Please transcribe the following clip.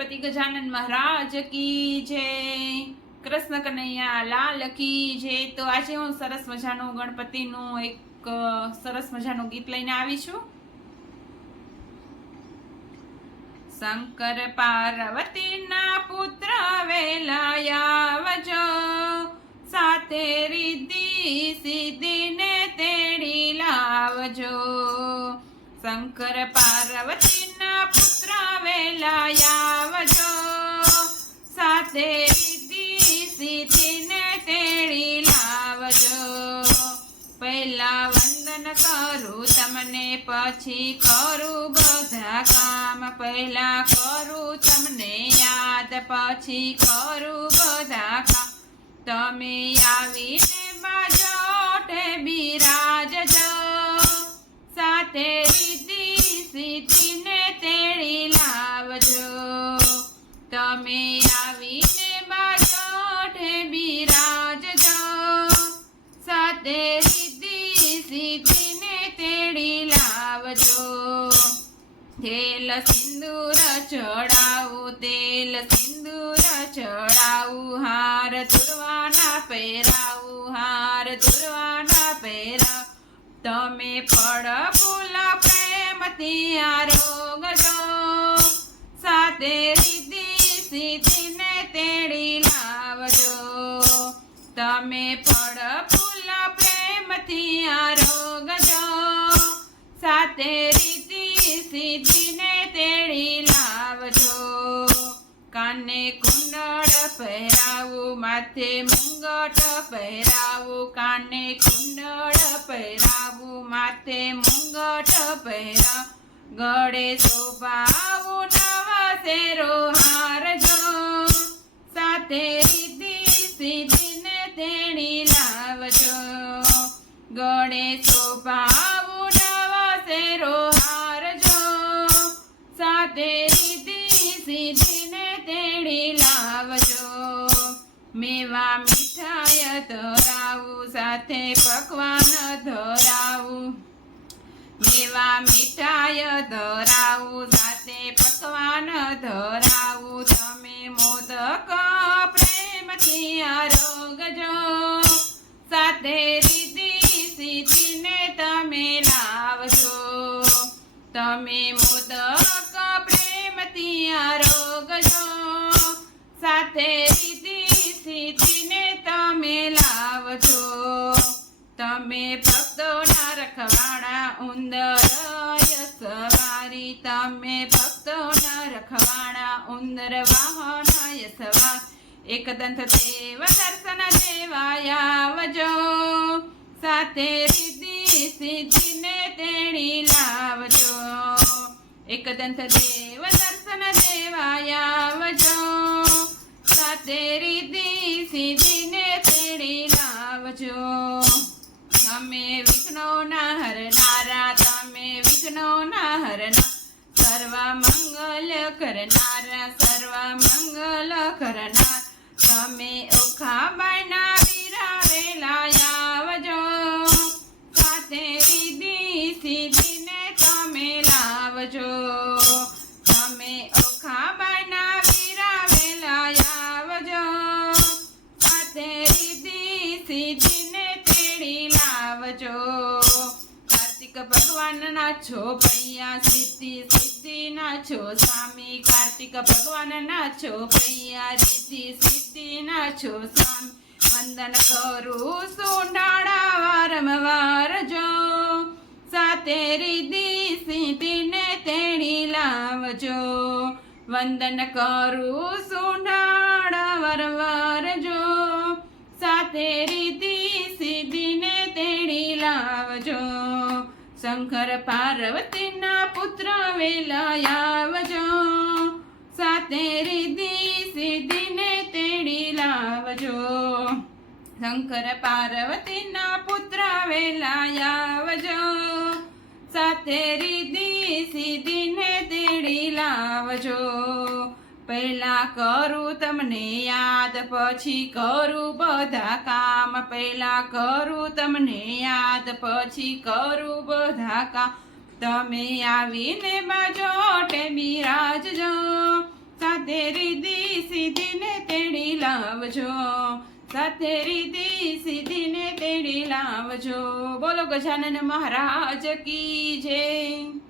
ગણપતિ ગજાનન મહારાજ કી જય. કૃષ્ણ કનૈયા લાલ કી જય. તો આજે હું સરસ મજાનું ગણપતિનું એક સરસ મજાનું ગીત લઈને આવી છું. શંકર પાર્વતીના પુત્ર વેલાયાવજો સાથે રિદ્ધિ સિદ્ધિને તેડી લાવજો. શંકર પાર્વતીના પુત્ર વેલાયાવજો સાથે રિદ્ધિ સીધીને તેડી લાવજો. પહેલા વંદન કરું તમને, પછી કરું બધા કામ. પહેલા કરું તમને યાદ, પછી કરું બધા કામ. તમે આવીને તેડી લાવજો. તેલ સિંદૂર ચડાવું, તેલ સિંદૂર ચડાવું, હાર તુરવાના પહેરાવું, હાર તુરવાના પહેરા તમે ફળ ફૂલ પ્રેમથી આરોગજો સાથે રીતિ સીધીને તેડી લાવજો. કાને કુંડળ પહેરાવું, માથે મુંગટ પહેરાવું કાને કુંડળ પહેરાવું, માથે મુંગટ પહેરાવ ગળે શોભાવું, નવા શેરો હારજો. સાથે રીતિ સીધીને તેણી લાવજો. ગળે શોભાવું મેવા મીઠાય ધરાવું, સાથે પકવાન ધરાવું. મેવા મીઠાય ધરાવું, સાથે પકવાન ધરાવું. તમે મોદક પ્રેમથી આરોગજો સાથે રીતિ સીધીને તમે લાવજો. તમે મોદક પ્રેમથી આરોગજો સવારી તમે ભક્તોના રખવાણા ઉંદર વાહન સવાર એકદંત દેવ દર્શન દેવાયા આવજો. સાથે રીતિ સિદ્ધિને તેણી લાવજો. એકદંત દેવ દર્શન દેવાયા આવજો. સાથે રીતિ સિદ્ધિને તેણી લાવજો. તમે વિઘ્નોના હરનારા તમે વિઘ્નોના મંગલ કરનાર સર્વ મંગલ કરનાર. તમે ઓખા બાયના ભગવાનના છો પૈયા સિદ્ધિ સિદ્ધિના છો. સ્વામી, કાર્તિક ભગવાનના છો પૈયા રીતિ સિદ્ધિના છો. સ્વામી, વંદન કરું સુંડાળા વારંવાર જો. સાથે રીધી સિદ્ધિને તેણી લાવજો. વંદન કરું સુંડાળા વારંવાર જો. સાથે રીધી સિદ્ધિને તેણી લાવજો. શંકર પાર્વતીના પુત્ર વેલાયાવજો. સાથે રીતિ સિદ્ધિને તેડી લાવજો. શંકર પાર્વતીના પુત્ર વેલાયાવજો. સાથે રીતિ સિદ્ધિને તેડી લાવજો. પહેલા કરું તમને યાદ, પછી કરું બધા કામ. પહેલા કરું તમને યાદ, પછી કરું બધા કામ. તમે આવીને બાજો ટેમી રાજજો. સાથે રીધી સીધીને તેડી લાવજો. સાથે રીધી સીધીને તેડી લાવજો. બોલો ગજાનન મહારાજ કી જય.